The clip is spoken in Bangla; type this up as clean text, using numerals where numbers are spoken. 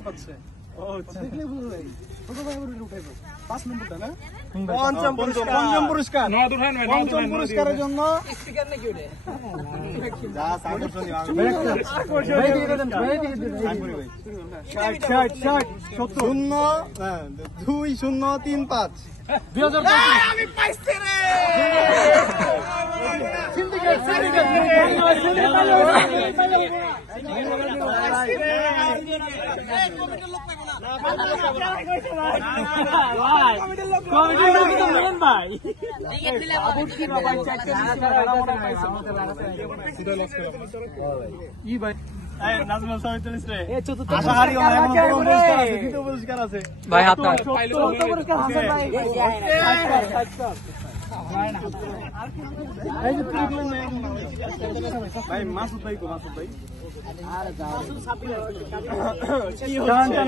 নম্বর পাচ্ছে। দেখলে বুঝবে ছোট ভাই আবার উঠাইবো 5 নম্বরটা না পঞ্চম পুরস্কার পঞ্চম পুরস্কারের জন্য স্পিকার নাকি ওটা যা আকর্ষণীয় ভাই দিয়ে দেন ভাই দিয়ে দেন 2035 আমি পাইছি রে সিন্ডিকেট ভাই হাত না ভাই মাসুদ ভাই